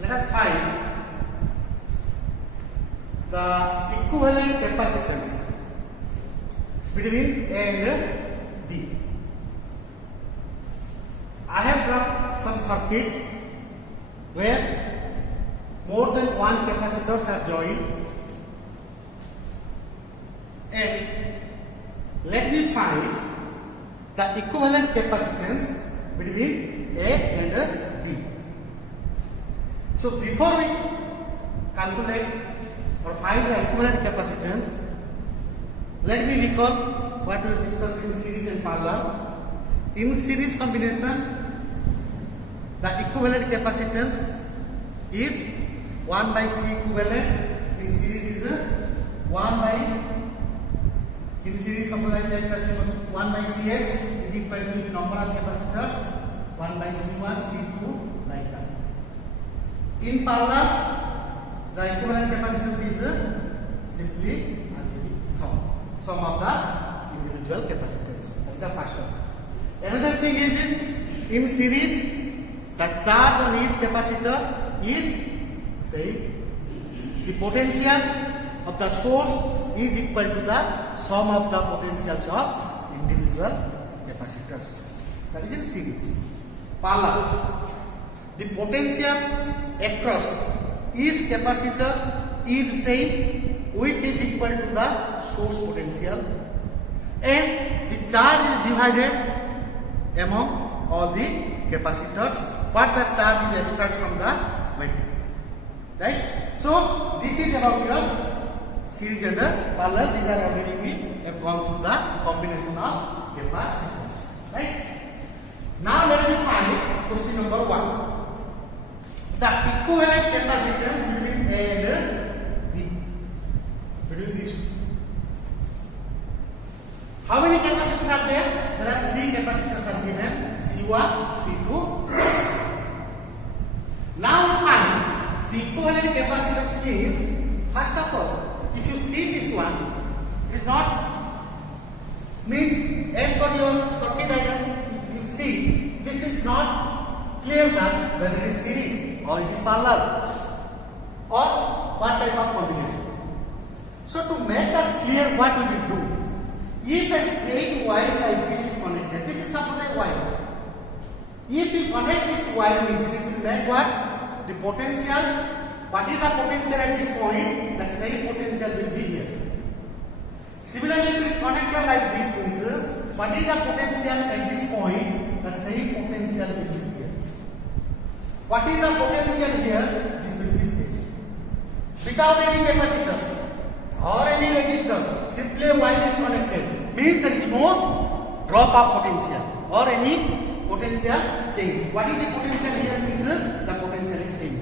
Let us find the equivalent capacitance between A and B. I have drawn some circuits where more than one capacitors are joined, and let me find the equivalent capacitance between A and B. So before we calculate or find the equivalent capacitance, let me recall what we discussed in series and parallel. In series combination, the equivalent capacitance is 1 by C equivalent. In series is 1 by, in series suppose I take the same 1 by Cs is equal to the number of capacitors 1 by C1, C2 like that. In parallel, the equivalent capacitance is simply sum of the individual capacitance. That is the first one. Another thing is in series, the charge on each capacitor is same. The potential of the source is equal to the sum of the potentials of individual capacitors. That is in series. Parallel, the potential across each capacitor is same, which is equal to the source potential, and the charge is divided among all the capacitors what the charge is extracted from the battery, right? So this is about your series and parallel. These are already we have gone through the combination of capacitors, right? Now let me find question number 1. The equivalent capacitance between A and B, between these two. How many capacitors are there? There are 3 capacitors are given, C1, C2. Now we find the equivalent capacitance means, first of all, if you see this one, it is not, means as per your circuit diagram, you see, this is not clear that whether it is series or it is parallel or what type of combination. So to make that clear, what we will do? If a straight wire like this is connected, this is suppose a wire. If you connect this wire, means it will make what? The potential. What is the potential at this point? The same potential will be here. Similarly, if it is connected like this, means what is the potential at this point? The same potential will be here. What is the potential here? This will be same. Without any capacitor or any resistor, simply a wire is connected, means there is no drop of potential or any potential change. What is the potential here? Means the potential is same,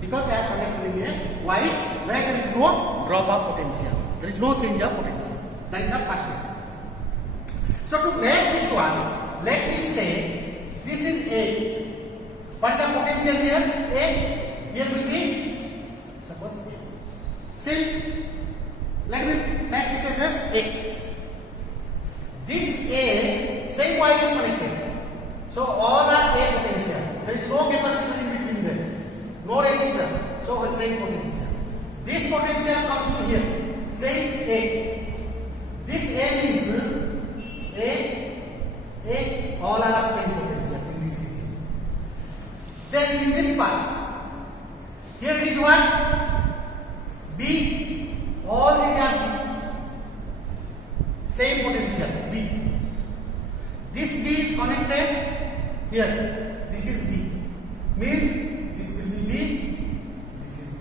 because they are connected in a wire where there is no drop of potential, there is no change of potential. That is the first one. So to make this one, let me say this is A. What is the potential here? A. Here will be suppose A. See, let me make this as A. This A, same wire is connected. So all are A potential. There is no capacitor in between them. No resistor. So same potential. This potential comes to here. Same A. This A means A, all are of same potential in this region. Then in this part, here it is what? B. All these are same potential B. This B is connected here. This is B. Means this will be B. This is B.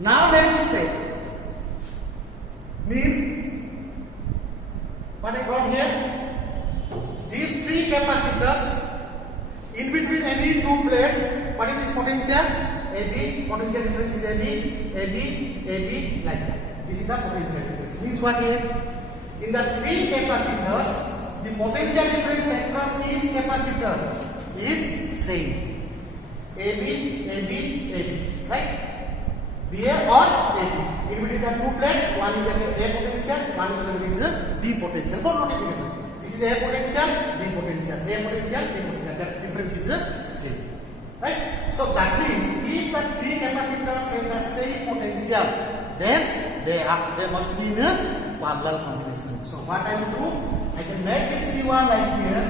Now let me say, means what I got here? These 3 capacitors in between any 2 plates. What is this potential? AB, potential difference is AB, AB, AB, like that. This is the potential difference. Means what here? In the 3 capacitors, the potential difference across each capacitor is same. AB, AB, AB, right? BA or AB. In between the 2 plates, one is A potential, one is a B potential. No notification. This is A potential, B potential, A potential, B potential. That difference is same. Right? So that means if the three capacitors have the same potential, then they must be in a parallel combination. So what I will do, I can make this C1 like here.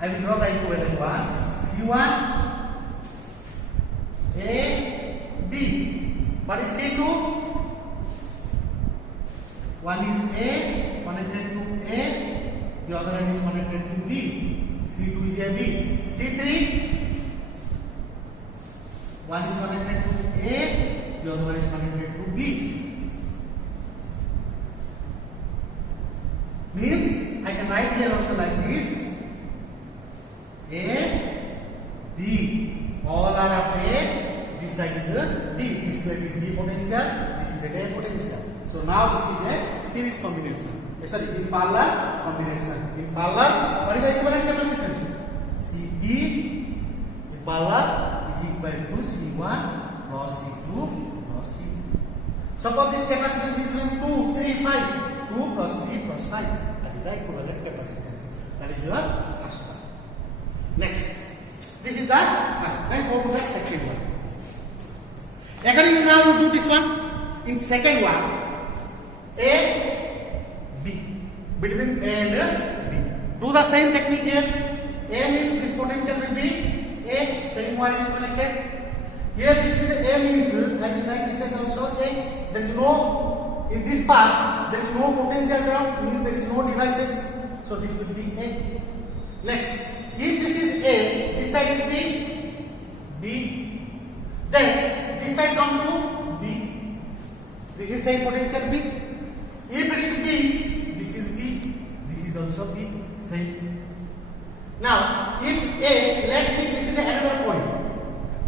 I will draw the equivalent one. C1 A B. What is C2? One is A connected to A, the other one is connected to B. C2 is a B. C3, one is connected to A, the other one is connected to B. Means I can write here also like this. A, B, all are of A, this side is a B, this plate is B potential, this is a A potential. So now this is a series combination. Sorry, in parallel combination. In parallel, what is the equivalent capacitance? CP in parallel is equal to C1 plus C2 plus C3. Suppose this capacitance is equal to 2, 3, 5. 2 plus 3 plus 5. That is the equivalent capacitance. That is your first one. Next, this is the first one. Then go to the second one. Accordingly, now you do this one. In second one, A, B. Between A and B. Do the same technique here. A means this potential will be A, same wire is connected. Here this is the A means, I will make this as also A. There is no, in this part, there is no potential drop, means there is no devices. So this will be A. Next, if this is A, this side will be B. Then this side come to B. This is same potential B. If it is B, this is B. This is also B. Same. Now, if A, let me, this is another point.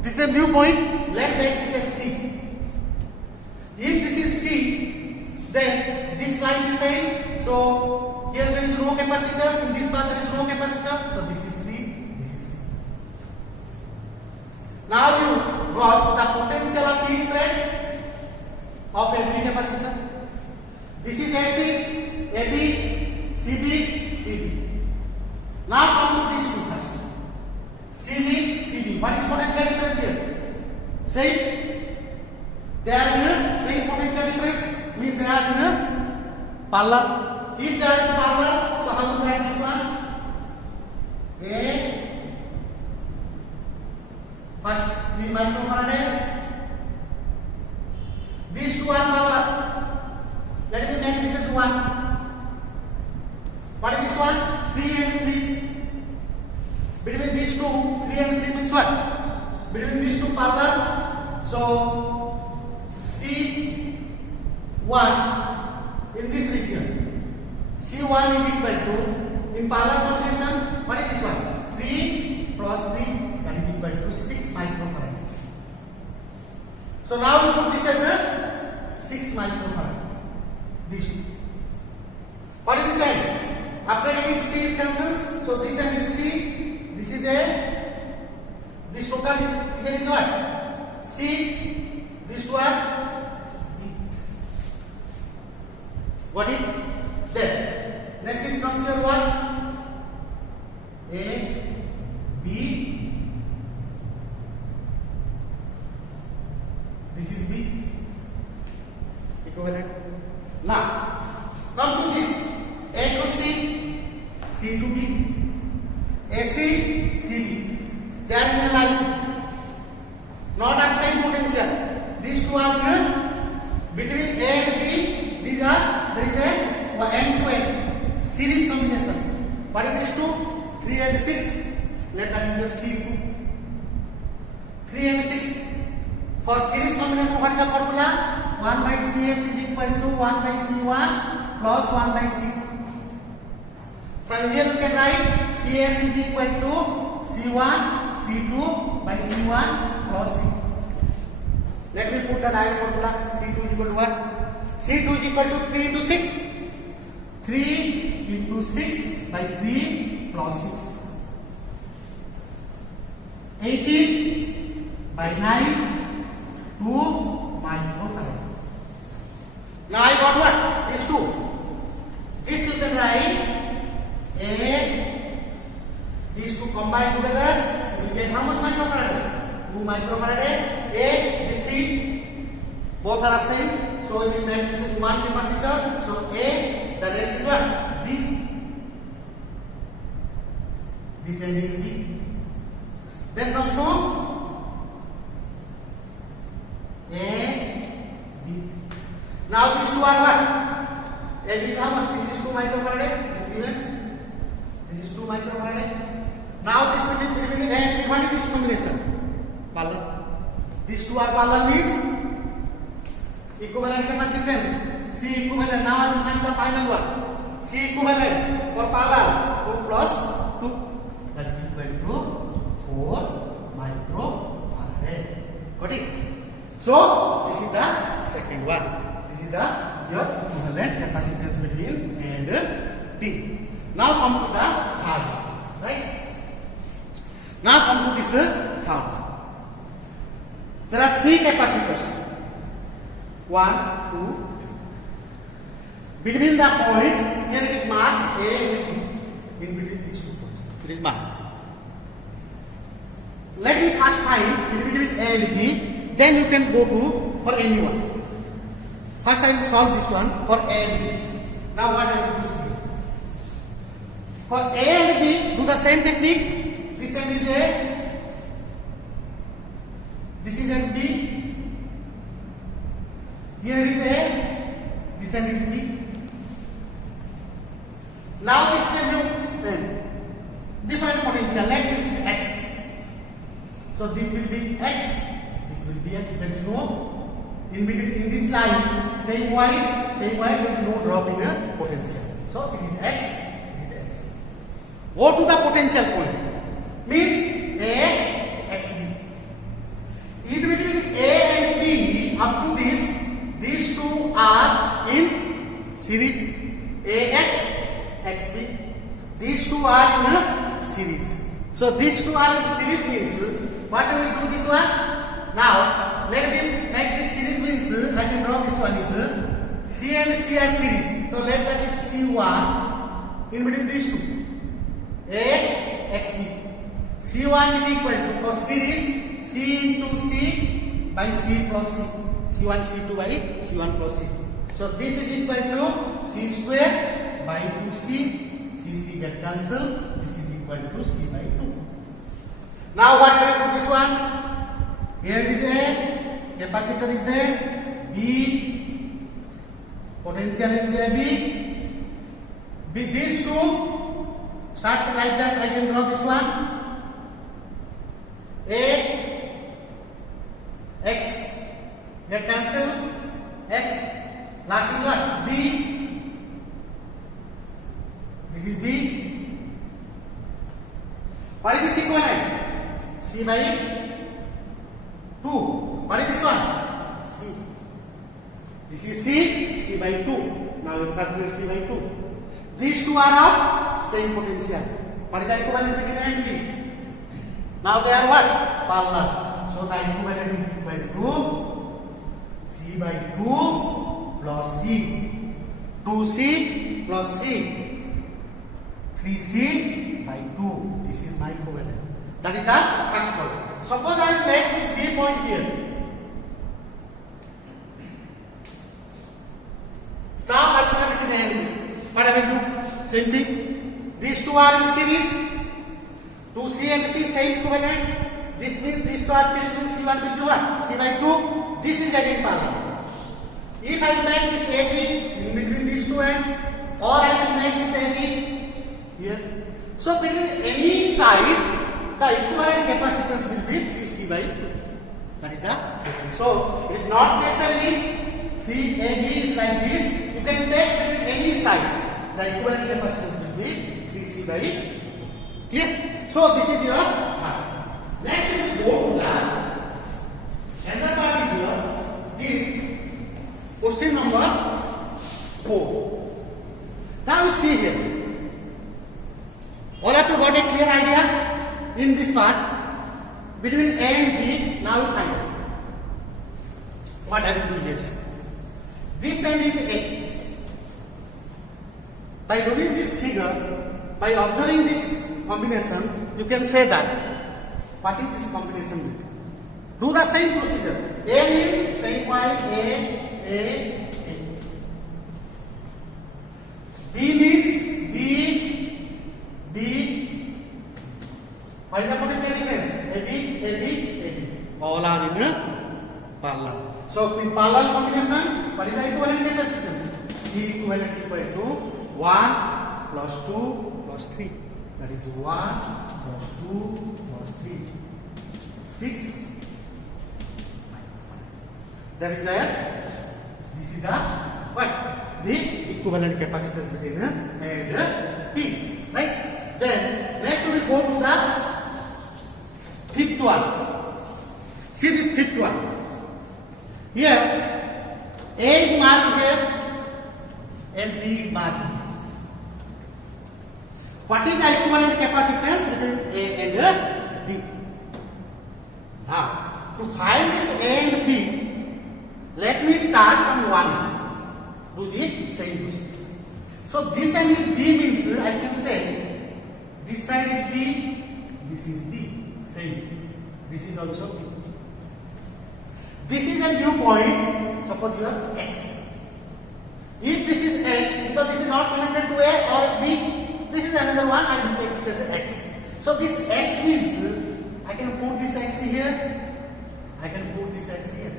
This is a new point. Let make this as C. If this is C, then this line is same. So here there is no capacitor. In this part there is no capacitor. So this is C. This is C. Now you got the potential of each plate of every capacitor. This is AC, AB, CB, CB. Now come to these two first. CB, CB. What is potential difference here? Same. They are in a same potential difference. Means they are in a parallel. If they are in parallel, so how to write this one? A. First 3 microfarad. These two are parallel. Let me make this as 1. What is this one? 3 and 3. Between these two, 3 and 3 means what? Between these two parallel. So C1 in this region. C1 is equal to, in parallel combination, what is this one? 3 plus 3, that is equal to 6 microfarad. So now we put this as a 6 microfarad. These two. What is this end? After getting C it cancels, so this end is C, this is A, this total is what? C, these two are B. Got it? Then, next is comes here what? A, B, this is B, equivalent. Now, come to this. A to C, C to B, AC, CB. They are in a line, not at same potential. These two are in between A and B. These are, there is a end to end series combination. What is this two? 3 and 6. Let that is your C2. 3 and 6. For series combination, what is the formula? 1 by CS is equal to 1 by C1 plus 1 by C2. From here you can write CS is equal to C1, C2 by C1 plus C2. Let me put the right formula. C2 is equal to what? C2 is equal to 3 into 6. 3 into 6 by 3 plus 6. 18 by 9, 2 microfarad. Now I got what? These two. This you can write A, these two combine together, you get how much microfarad? 2 microfarad. A, this C, both are same. So we will make this is one capacitor. So A, the rest is what? B. This end is B. Then comes to A, B. Now these two are what? A is how much? This is 2 microfarad. This is given. This is 2 microfarad. Now this between A and B, what is this combination? Parallel. These two are parallel means equivalent capacitance. C equivalent. Now I will find the final one. C equivalent for parallel 2 plus 2. That is equal to 4 microfarad. Got it? So this is the second one. This is the your equivalent capacitance between A and B. Now come to the third one, right? Now come to this third one. There are 3 capacitors. 1, 2, 3. Between the points, here it is marked A and B. In between these 2 points, it is marked. Let me first find between A and B. Then you can go to for any one. First I will solve this one for A and B. Now what I will do see. For A and B, do the same technique. This end is A. This is end B. Here it is A. This end is B. Now this is a new end. Different potential. Like this is X. So this will be X. This will be X. There is no in between in this line. Same Y. There is no drop in a potential. So it is X. It is X. Go to the potential point. Means AX, XB. In between A and B, up to this, these two are in series. AX, XB. These two are in a series. So these two are in series means, what do we do this one? Now, let me make this series means, I can draw this one is C and C are series. So let that is C1 in between these two. AX, XB. C1 is equal to, for series, C into C by C plus C. C1, C2 by C1 plus C. So this is equal to C square by 2C. C get cancelled. This is equal to C by 2. Now what will do this one? Here is A, capacitor is there, B, potential is there, B. These two starts like that. I can draw this one. A, X, get cancelled, X, last is what? B, this is B. What is this equivalent? C by 2. What is this one? C. This is C by 2. Now you calculate C by 2. These two are of same potential. What is the equivalent between A and B? Now they are what? Parallel. So the equivalent is equal to C by 2 plus C. 2C plus C. 3C by 2. This is my equivalent. That is the first point. Suppose I will make this B point here. Now calculate between A and B. What I will do? Same thing. These two are in series. 2C and C same equivalent. This means this are series means C1 will do what? C by 2. This is again parallel. If I make this AB in between these two ends, or I will make this AB here. So between any side, the equivalent capacitance will be 3C by 2. That is the question. So it is not necessarily 3AB like this. You can take between any side. The equivalent capacitance will be 3C by 2. Clear? So this is your part. Next we go to the another part is your this question number 4. Now you see here. All of you got a clear idea in this part between A and B. Now you find out what I will do here. This end is A. By doing this figure, by observing this combination, you can say that What is this combination? Do the same procedure. A means same way A. B means B. What is the potential difference? AB. All are in a parallel. So in parallel combination, what is the equivalent capacitance? C equivalent equal to 1 plus 2 plus 3. That is 1 plus 2 plus 3. 6. That is there. This is the what? The equivalent capacitance between A and B. Right? Then next we go to the fifth one. See this fifth one. Here A is marked here and B is marked here. What is the equivalent capacitance between A and B? Now, to find this A and B, let me start from 1. Do the same procedure. So this side is B means I can say this side is B, this is B. Same. This is also B. This is a new point. Suppose you are X. If this is X, because this is not connected to A or B, this is another one. I will take this as X. So this X means I can put this X here. I can put this X here.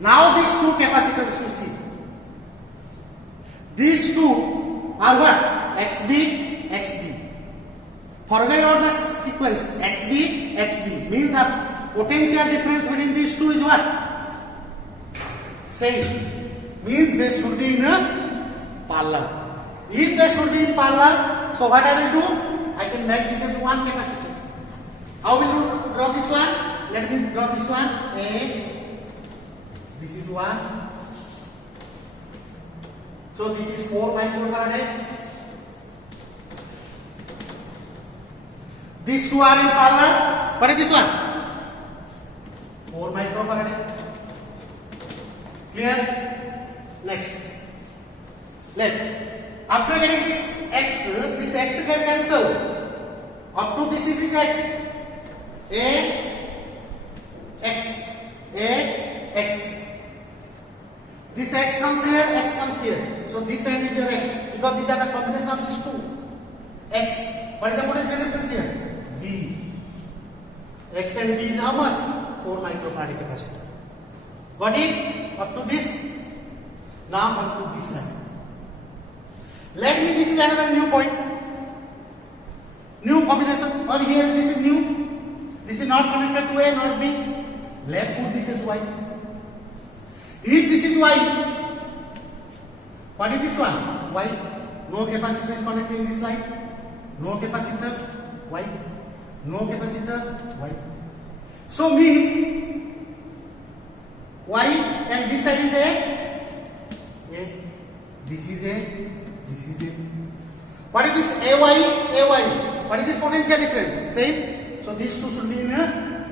Now these two capacitors you see. These two are what? XB, XB. Forget about the sequence. XB, XB. Means the potential difference between these two is what? Same. Means they should be in a parallel. If they should be in parallel, so what I will do? I can make this as one capacitor. How will you draw this one? Let me draw this one. A. This is 1. So this is 4 microfarad. These two are in parallel. What is this one? 4 microfarad. Clear? Next. After getting this X get cancelled. Up to this it is X. X. This X comes here, X comes here. So this end is your X. Because these are the combination of these two. X. What is the potential difference here? B. X and B is how much? 4 microfarad capacitor. Got it? Up to this. Now up to this side. This is another new point. New combination. Or here this is new. This is not connected to A nor B. Let's put this as Y. If this is Y, what is this one? Y. No capacitor is connected in this line. No capacitor, Y. No capacitor, Y. So means Y and this side is A. This is A. This is A. What is this AY? AY. What is this potential difference? Same. So these two should be in a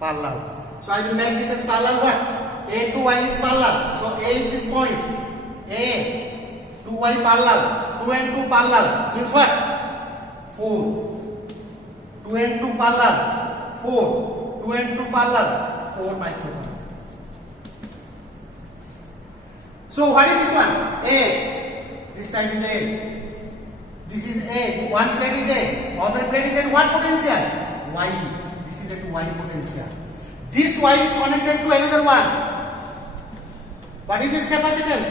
parallel. So I will make this as parallel what? A to Y is parallel. So A is this point. A to Y parallel. 2 and 2 parallel. Means what? 4. 2 and 2 parallel. 4. 2 and 2 parallel. 4 microfarad. So what is this one? A. This side is A. This is A. One plate is A. Other plate is at what potential? Y. This is at Y potential. This Y is connected to another one. What is this capacitance?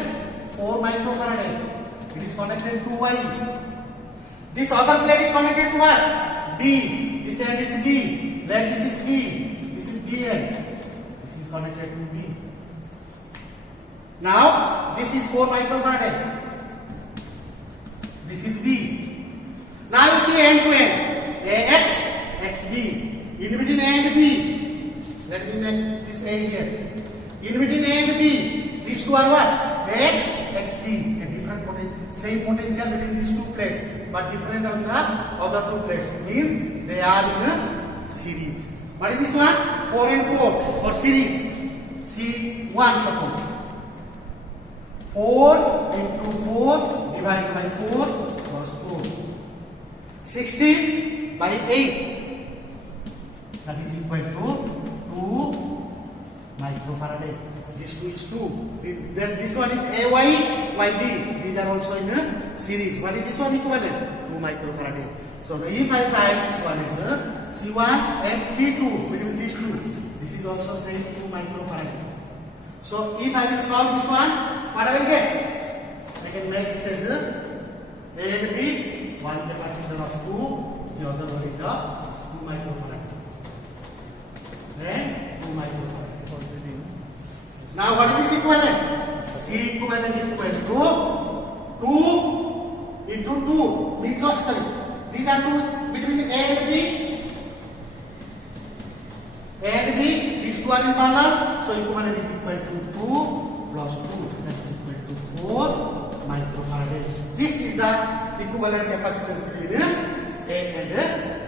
4 microfarad. It is connected to Y. This other plate is connected to what? B. This end is B. Then this is B. This is B end. This is connected to B. Now this is 4 microfarad. This is B. Now you see end to end. AX, XB. In between A and B. Let me make this A here. In between A and B, these two are what? X, XB. A different potential, same potential between these two plates, but different on the other two plates. Means they are in a series. What is this one? 4 and 4 or series. C1 suppose. 4 into 4 divided by 4 plus 4. 16 by 8. is 2. Then this one is AY, YB. These are also in a series. What is this one equivalent? 2 microfarad. So if I write this one is C1 and C2 between these two, this is also same 2 microfarad. So if I will solve this one, what I will get? I can make this as A and B, one capacitor of 2, the other one is of 2 microfarad. And 2 microfarad. Now what is this equivalent? C equivalent equal to 2 into 2. These are, these are 2 between A and B. A and B, these two are in parallel. So equivalent is equal to 2 plus 2. That is equal to 4 microfarad. This is the equivalent capacitance between A and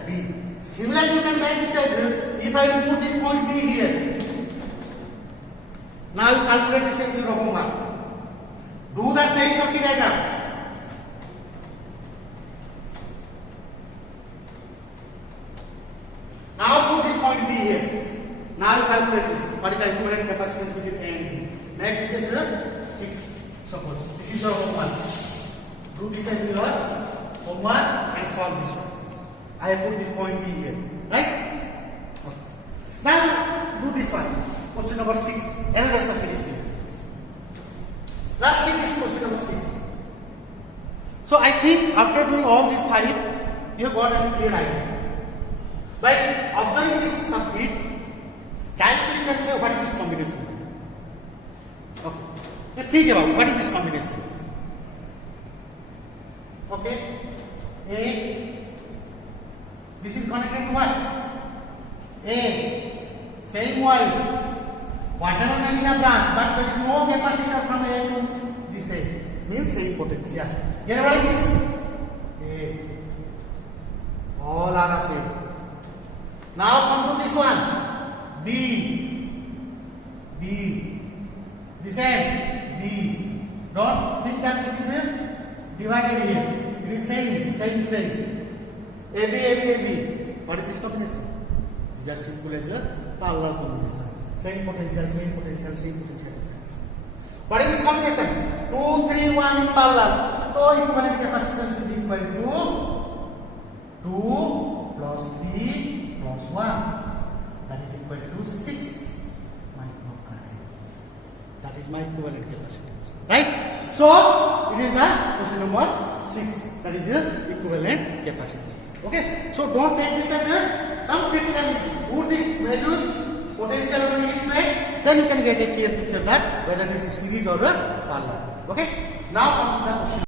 B. Similarly, you can make this as if I put this point B here. Now you calculate this as your homework. Do the same circuit diagram. Now put this point B here. Now you calculate this. What is the equivalent capacitance between A and B? Make this as a 6. Suppose this is your homework. Do this as your homework and solve this one. I have put this point B here. Right? Okay. Now do this one. Question number 6. Another circuit is given. Let's see this question number 6. So I think after doing all these 5, you have got a clear idea. By observing this circuit, directly you can say what is this combination. Okay. You think about what is this combination. Okay. A. This is connected to what? A. Same Y. Whatever may be the branch, but there is no capacitor from A to this A. Means same potential. Here what is this? A. All are of A. Now come to this one. B. B. This end. B. Don't think that this is divided here. It is same. AB, AB, AB. What is this combination? These are simple as a parallel combination. Same potential difference. What is this combination? 2, 3, 1 in parallel. So equivalent capacitance is equal to 2 plus 3 plus 1. That is equal to 6 microfarad. That is my equivalent capacitance. Right? So it is the question number 6. That is the equivalent capacitance. Okay? So don't take this as some critical. Put these values. Potential on each plate, then you can get a clear picture that whether this is series or a parallel. Okay? Now come to the question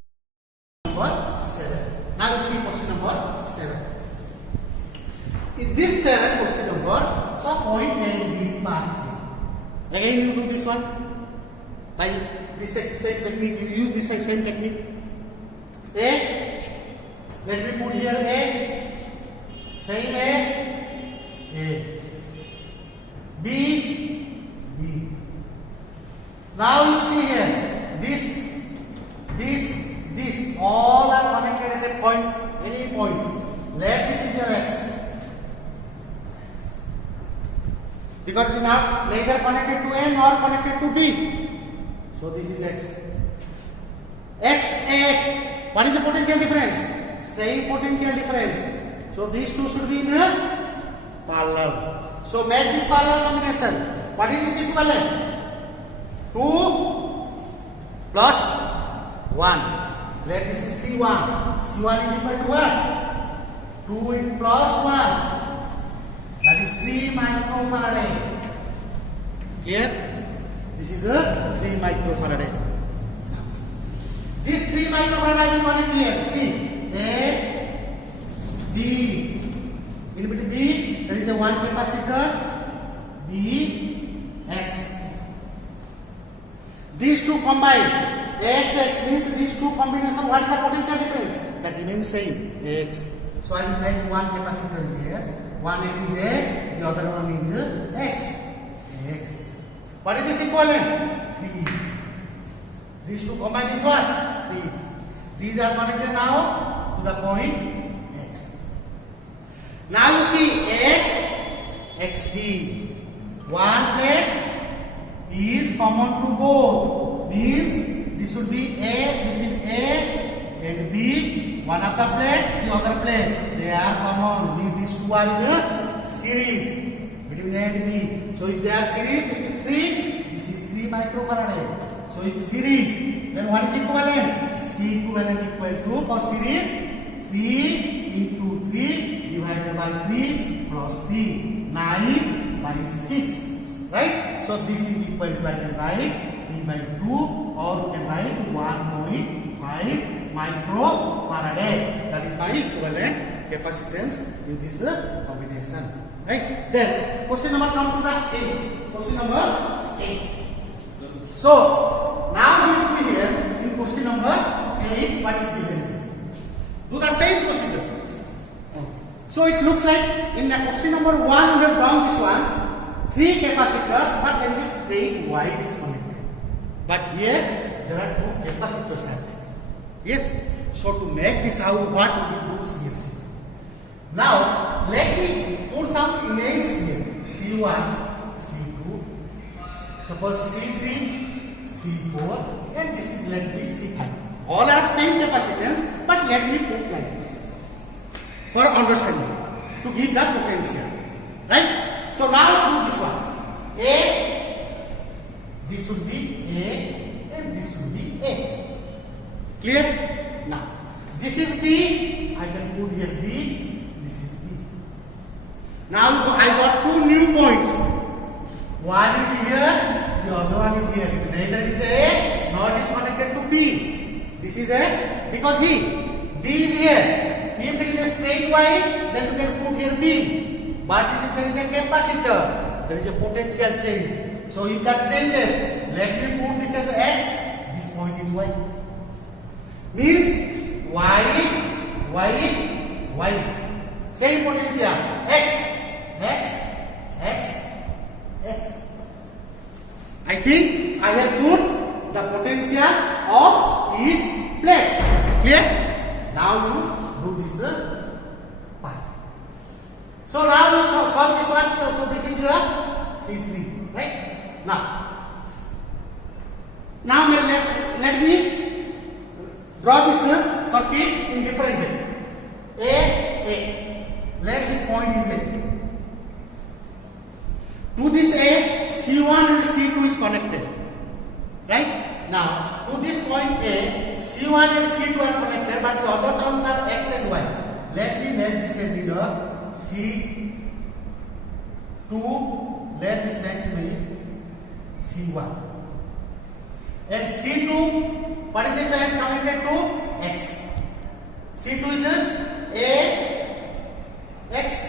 number 7. Now we see question number 7. In this 7 question number, the point A B is marked. Again you do this one by this same technique. You use this same technique. A. Let me put here A. Same A. B, B. Now you see here, this, all are connected at a point, any point. Let this is your X. Because it is not neither connected to A nor connected to B. So this is X. X, X. What is the potential difference? Same potential difference. So these two should be in a parallel. So make this parallel combination. What is this equivalent? 2 plus 1. Let this is C1. C1 is equal to what? 2 in plus 1. That is 3 microfarad. Here, this is a 3 microfarad. This 3 microfarad will connect here. See, A, B. In between B, there is a one capacitor, B, X. These two combined, X, X means these two combination, what is the potential difference? That remains same, X. So I will make one capacitor here. One end is A, the other one is X. X. What is this equivalent? 3. These two combined is what? 3. These are connected now to the point X. Now you see X, XB. One plate is common to both. Means this should be A, between A and B. One of the plate, the other plate. They are common. Means these two are in a series between A and B. So if they are series, this is 3. This is 3 microfarad. So in series, then what is equivalent? C equivalent equal to, for series, 3 into 3 divided by 3 plus 3. 9 by 6. Right? So this is equal to, I can write 3 by 2, or you can write 1.5 microfarad. That is my equivalent capacitance in this combination. Right? Then question number come to the 8. Question number 8. So now you put here in question number 8 what is given. Do the same procedure. So it looks like in the question number 1 we have done this one. 3 capacitors, but there is a straight wire is connected. But here there are 2 capacitors are there. Yes. So to make this out, what we do here? Now let me put some names here. C1, C2, suppose C3, C4, and this is let me C5. All are same capacitance, but let me put like this for understanding to give the potential. Right? So now do this one. A, this should be A, and this should be A. Clear? Now, this is B. I can put here B. This is B. Now I got 2 new points. One is here, the other one is here. Neither is A nor is connected to B. This is A because B is here. If it is a straight wire, then you can put here B. But there is a capacitor, there is a potential change. So if that changes, let me put this as X, this point is Y. Means Y. Same potential, X. I think I have put the potential of each plate. Clear? Now you do this part. So now you solve this one. So this is your C3, right? Now let me draw this circuit in different way. A. Let this point is A. To this A, C1 and C2 is connected. Right? Now, to this point A, C1 and C2 are connected, but the other terms are X and Y. Let me make this as either C2, let this next be C1. And C2, what is this I am connected to? X. C2 is A, X.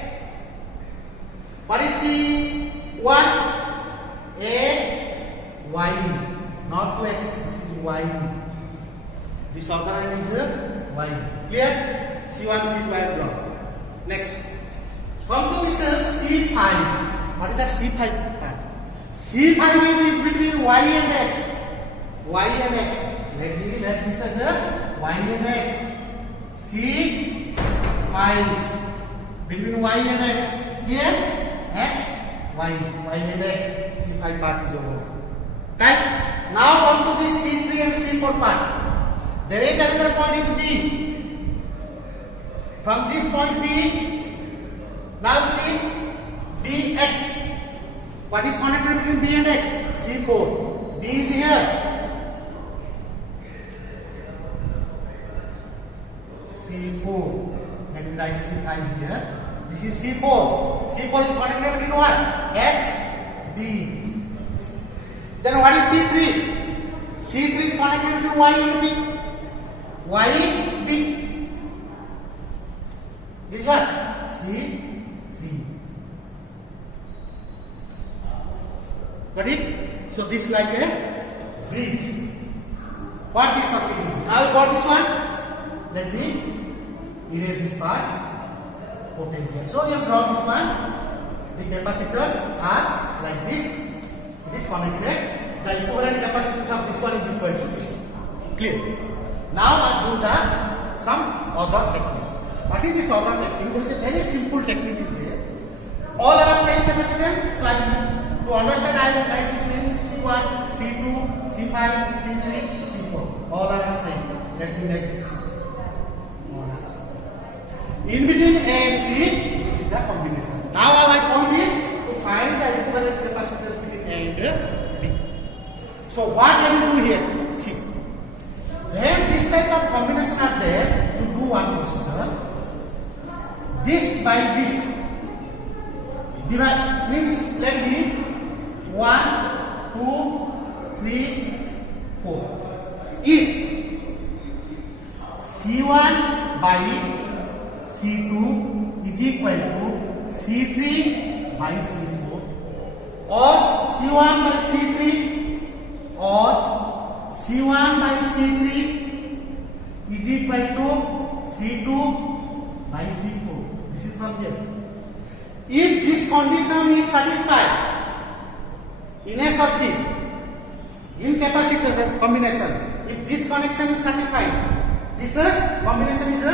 What is C1? A, Y. Not to X, this is Y. This other one is Y. Clear? C1, C2 I have drawn. Next. Come to this C5. What is that C5? C5 is between Y and X. Y and X. Let me let this as a Y and X. C5 between Y and X. Here X, Y and X. C5 part is over. Okay? Now come to this C3 and C4 part. There is another point is B. From this point B, now see BX. What is connected between B and X? C4. B is here. C4. Let me write C5 here. This is C4. C4 is connected between what? X, B. Then what is C3? C3 is connected between Y and B. Y, B. This is what? C3. Got it? So this is like a bridge. What this circuit is? Now got this one. Let me erase this part. Potential. So you have drawn this one. The capacitors are like this. It is connected. The equivalent capacitance of this one is equal to this. Clear? Now I do some other technique. What is this other technique? There is a very simple technique is there. All are same capacitance. So I will To understand, I will write this names C1, C2, C5, C3, C4. All are same. Let me make this C. All are same. In between A and B, this is the combination. Now my point is to find the equivalent capacitance between A and B. So what I will do here? See. Then this type of combination are there. You do one procedure. This by this. Divide means let me 1, 2, 3, 4. If C1 by C2 is equal to C3 by C4 or C1 by C3 or C1 by C3 is equal to C2 by C4. This is from here. If this condition is satisfied in a circuit, in capacitor combination, if this connection is satisfied, this combination is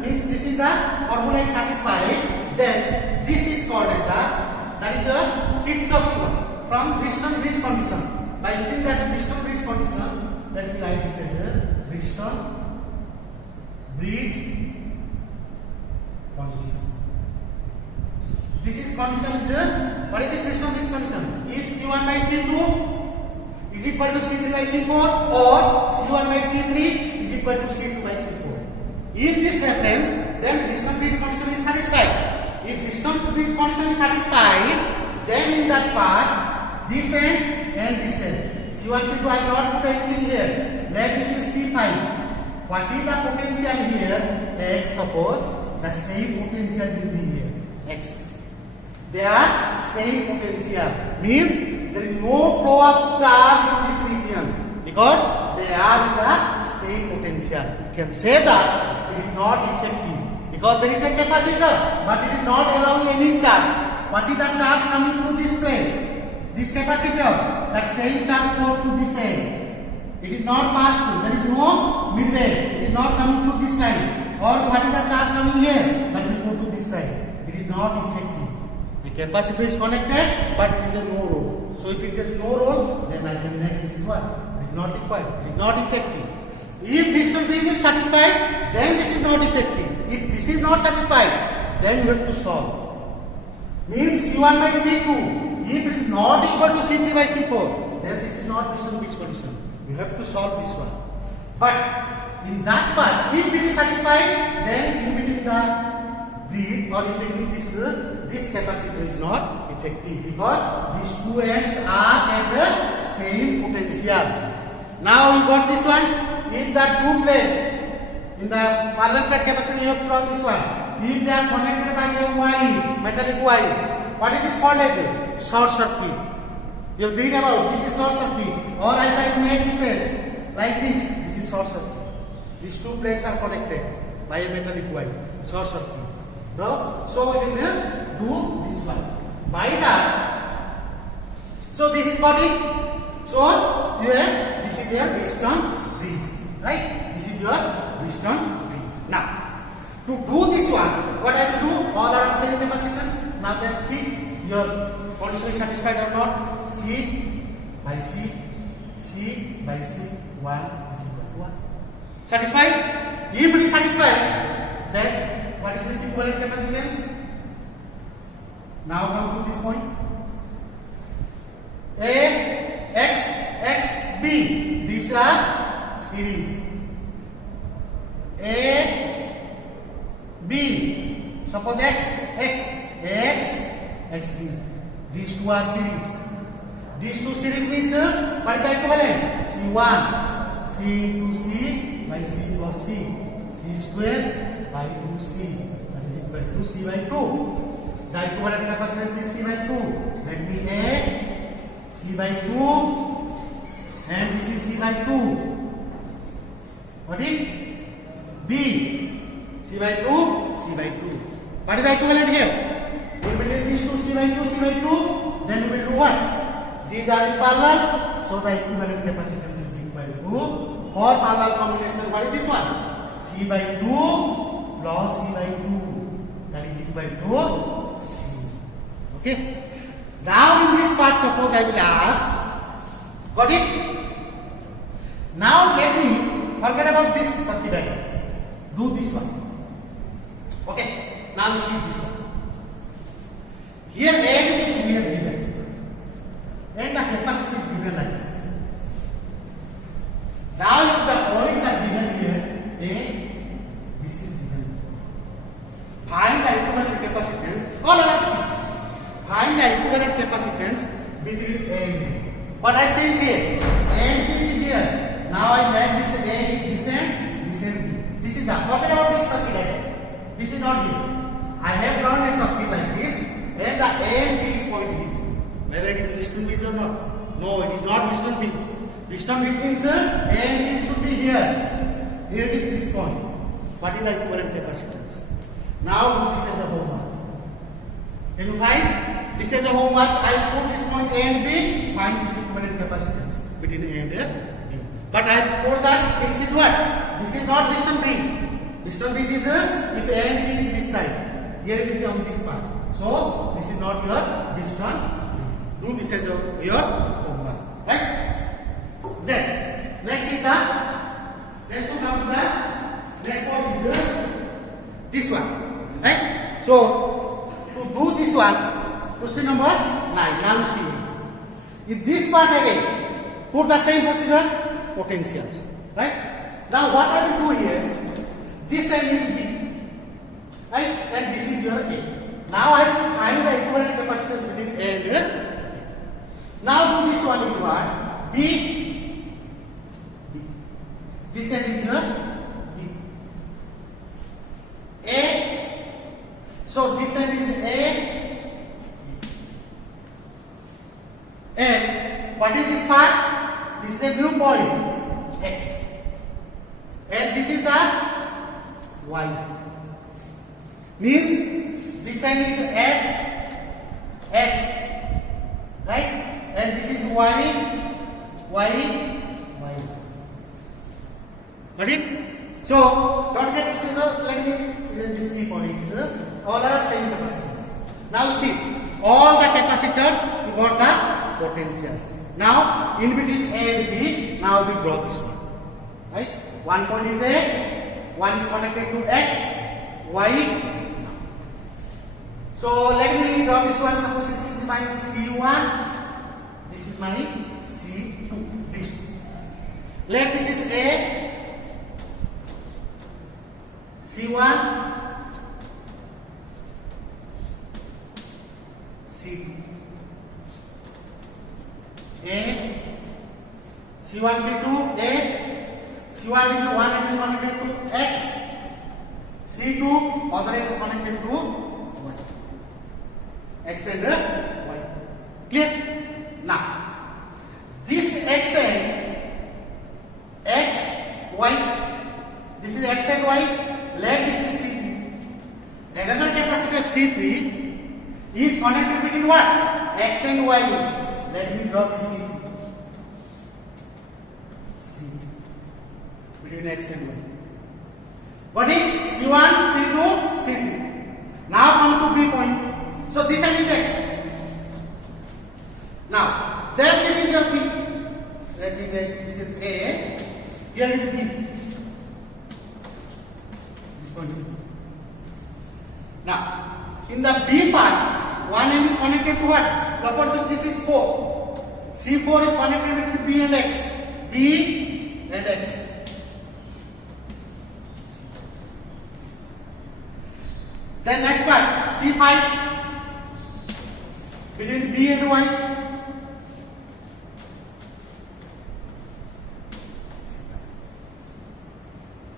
means this is the formula is satisfied, then this is called as that is a Kirchhoff's law from Wheatstone-Bridge condition. By using that Wheatstone-Bridge condition, let me write this as a Wheatstone-Bridge condition. This is condition is what is this Wheatstone-Bridge condition? If C1 by C2 is equal to C3 by C4 or C1 by C3 is equal to C2 by C4. If this happens, then Wheatstone-Bridge condition is satisfied. If Wheatstone-Bridge condition is satisfied, then in that part, this end and this end. C1, C2, I cannot put anything here. Let this is C5. What is the potential here? X, suppose the same potential will be here. X. They are same potential. Means there is no flow of charge in this region because they are in the same potential. You can say that it is not effective because there is a capacitor, but it is not allowing any charge. What is the charge coming through this plane? This capacitor, that same charge flows to this end. It is not passed through. There is no midway. It is not coming through this line. Or what is the charge coming here? That will go to this side. It is not effective. The capacitor is connected, but it is a no role. So if it is no role, then I can make this is what? It is not required. It is not effective. If Wheatstone-Bridge is satisfied, then this is not effective. If this is not satisfied, then you have to solve. Means C1 by C2. If it is not equal to C3 by C4, then this is not Wheatstone-Bridge condition. You have to solve this one. But in that part, if it is satisfied, then in between the bridge or in between this capacitor is not effective because these two ends are at the same potential. Now we got this one. If the two plates in the parallel plate capacitor, you have to draw this one. If they are connected by a wire, metallic wire, what is this called as? Short circuit. You have read about this is short circuit. Or I like to make this as like this. This is short circuit. These two plates are connected by a metallic wire. Short circuit. No? So we will do this one. By that, so this is got it. So here, this is your Wheatstone-Bridge. Right? This is your Wheatstone-Bridge. Now, to do this one, what I will do? All are same capacitance. Now then see your condition is satisfied or not. C by C, C by C, 1 is equal to 1. Satisfied? If it is satisfied, then what is this equivalent capacitance? Now come to this point. A, X, X, B. These are series. A, B. Suppose X, X, X, X, B. These two are series. These two series means what is the equivalent? C1, C to C by C plus C. C square by 2C. That is equal to C by 2. The equivalent capacitance is C by 2. Let me A, C by 2, and this is C by 2. What is B? C by 2, C by 2. What is the equivalent here? In between these two C by 2, C by 2, then we will do what? These are in parallel, so the equivalent capacitance is equal to, for parallel combination, what is this one? C by 2 plus C by 2. That is equal to C. Okay. Now in this part, suppose I will ask, got it? Now let me forget about this circuit diagram. Do this one. Okay. Now see this one. Here N is here given, and the capacity is given like this. Now if the points are given here, then this is given. Find the equivalent capacitance. All are C. Find the equivalent capacitance between A and B. But I change here. A and B is here. Now I make this A, this and B. This is the. Forget about this circuit diagram. This is not here. I have drawn a circuit like this, and the A and B is point is. Whether it is Wheatstone bridge or not. No, it is not Wheatstone bridge. Wheatstone bridge means A and B should be here. Here it is this point. What is the equivalent capacitance? Now do this as a homework. Can you find? This is a homework. I put this point A and B. Find this equivalent capacitance between A and B. But I told that this is what? This is not Wheatstone bridge. Wheatstone bridge is if A and B is this side. Here it is on this part. So this is not your Wheatstone bridge. Do this as your homework. Right? Then next is the next one comes the next point is this one. Right? So to do this one, question number 9. Now see. In this part again, put the same procedure, potentials. Right? Now what I will do here, this side is B. Right? And this is your A. Now I have to find the equivalent capacitance between A and A. Now do this one is what? B. This side is your B. A. So this side is A. And what is this part? This is a new point, X. And this is the Y. Means this side is X. Right? And this is Y. Got it? So, don't get this is let me even this 3 points. All are same capacitors. Now see, all the capacitors you got the potentials. Now in between A and B, now we draw this one. Right? One point is A, one is connected to X, Y. So let me draw this one. Suppose this is my C1, this is my C2. These two. Let this is A. C1, C2, A, C1, C2, A, C1 is the one end is connected to X, C2, other end is connected to Y, X and Y. Clear? Now, this X and X, Y, this is X and Y. Let this is C3. Another capacitor C3 is connected between what? X and Y. Let me draw this C3. Between X and Y. What is C1, C2, C3? Now come to B point. So this side is X. Now, then this is your B. Let me write this is A. Here is B. Now, in the B part, one end is connected to what? Suppose this is 4. C4 is connected between B and X. B and X. Then next part, C5 between B and Y.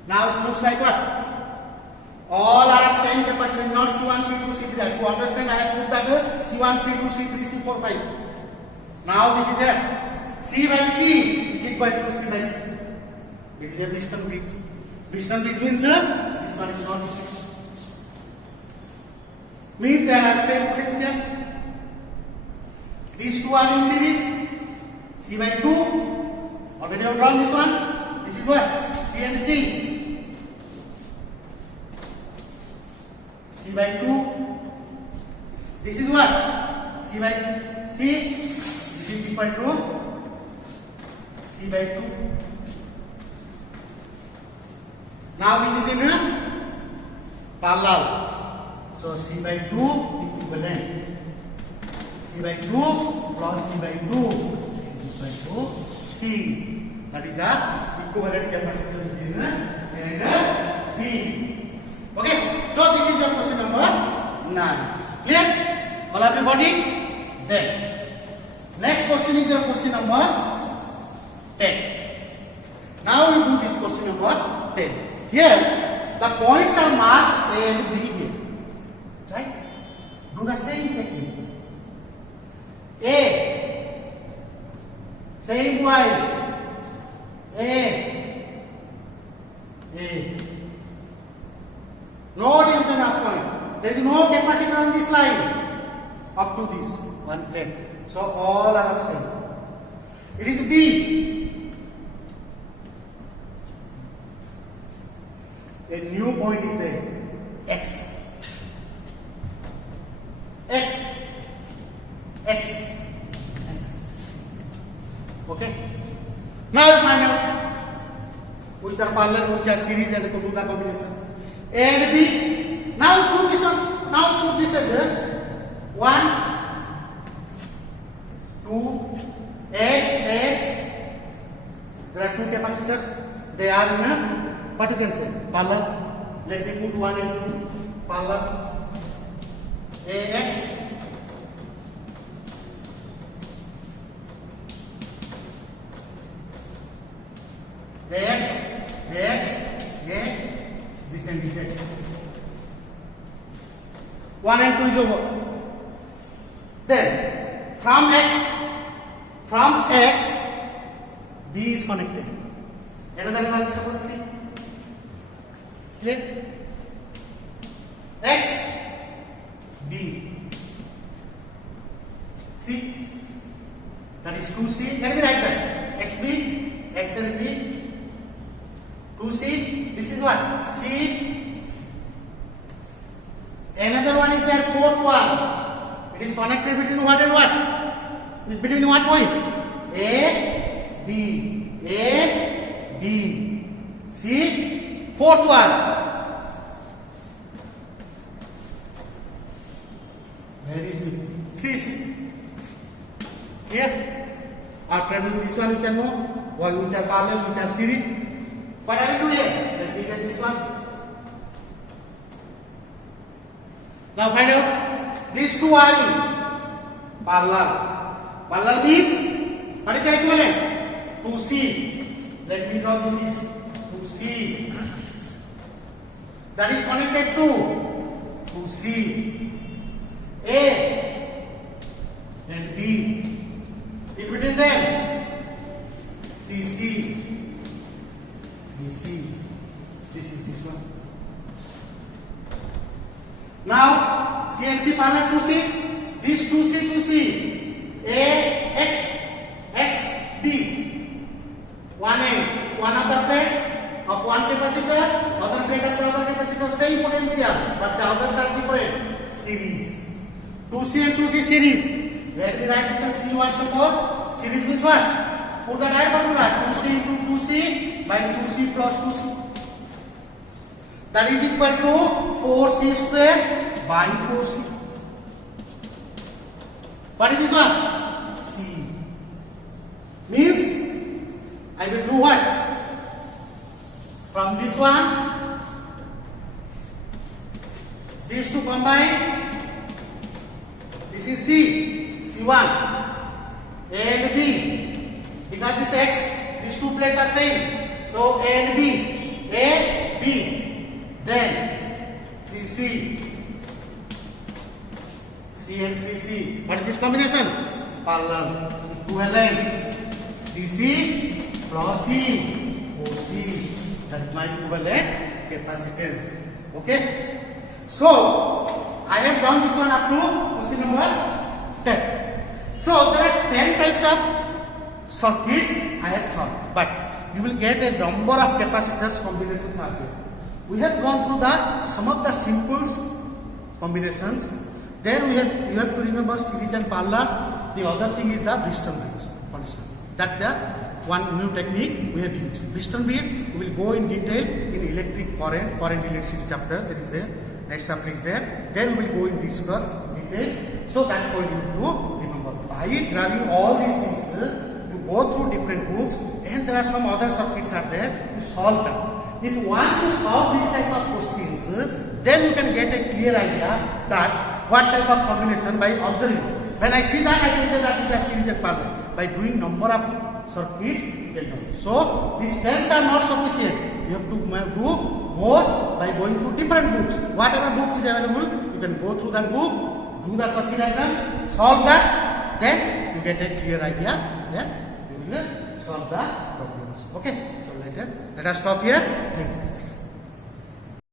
Now it looks like what? All are same capacity, not C1, C2, C3. To understand, I have put that C1, C2, C3, C4, 5. Now this is a C by C is equal to C by C. It is a Wheatstone bridge. Wheatstone bridge means this one is not fixed. Means they have same potential. These two are in series. C by 2. Already I have drawn this one. This is what? C and C. C by 2. This is what? C C by C. This is equal to C by 2. Now this is in parallel. So C by 2 equivalent. C by 2 plus C by 2. This is equal to C. That is the equivalent capacitance between A and B. Okay. So this is your question number 9. Clear? All of you got it? Then next question is your question number 10. Now we do this question number 10. Here the points are marked A and B here. Right? Do the same technique. A, same Y, A. No division of point. There is no capacitor on this line up to this one plate. So all are same. It is B. A new point is there. X. X. X. X. Okay. Now you find out which are parallel, which are series, and you do the combination. A and B. Now put this one. Now put this as a 1, 2, X, X. There are two capacitors. They are in a, what you can say, parallel. Let me put 1 and 2 parallel. AX. AX, AX, A, this and this X. 1 and 2 is over. Then from X, B is connected. Another one is supposed to be clear. X, B, 3. That is 2C. Let me write this. XB, X and B. 2C, this is what? C. Another one is there, fourth one. It is connected between what and what? Between what point? A, B. A, B. C, fourth one. Where is it? 3C. Here. After doing this one, you can know which are parallel, which are series. What I will do here? Let me get this one. Now find out. These two are in parallel. Parallel means what is the equivalent? 2C. Let me draw this is 2C. That is connected to 2C. A and B. In between them, 3C. C. This is this one. Now C and C parallel to C. This 2C to C. A X X B. One end, one other plate of one capacitor, other plate of the other capacitor, same potential, but the others are different. Series. 2C and 2C series. Let me write this as C1 suppose. Series means what? Put the right formula. 2C into 2C by 2C plus 2C. That is equal to 4C square by 4C. What is this one? C. Means I will do what? From this one, these two combine. This is C. C1. A and B. Because this X, these two plates are same. So A and B. A, B. Then 3C. C and 3C. What is this combination? Parallel. Equivalent. 3C plus C. 4C. That is my equivalent capacitance. Okay. So I have drawn this one up to question number 10. So there are 10 types of circuits I have solved, but you will get a number of capacitors combinations are there. We have gone through some of the simple combinations, Then you have to remember series and parallel. The other thing is the Bristol bridge condition. That's the one new technique we have used. Bristol bridge, we will go in detail in electric current electricity chapter. That is there. Next chapter is there. Then we will go in discuss detail. So that point you have to remember. By grabbing all these things, you go through different books, and there are some other circuits are there. You solve them. If once you solve these type of questions, then you can get a clear idea that what type of combination by observing. When I see that, I can say that is a series and parallel. By doing number of circuits, you can know. So these 10s are not sufficient. You have to do more by going through different books. Whatever book is available, you can go through that book, do the circuit diagrams, solve that, then you get a clear idea. Then you will solve the problems. Okay. So let us stop here. Thank you.